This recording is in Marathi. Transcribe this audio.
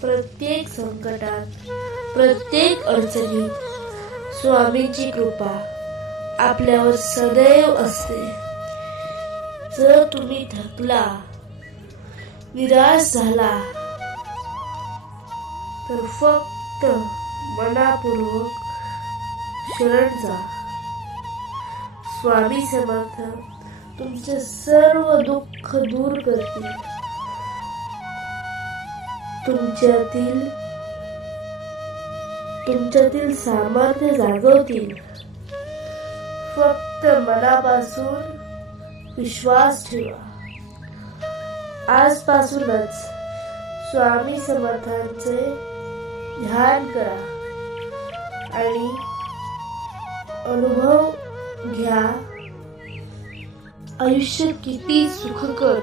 प्रत्येक संकटात, प्रत्येक अडचणीत स्वामींची कृपा आपल्यावर सदैव असते. जर तुम्ही थकला, निराश झाला तर फक्त मनापूर्वक शरण जा. स्वामी समर्थ तुमचे सर्व दुःख दूर करतील. तुमच्यातील सामर्थ्य जागवतील. फक्त मनापासून विश्वास ठेवा. आजपासूनच स्वामी समर्थांचे ध्यान करा आणि अनुभव घ्या. आयुष्य किती सुखकर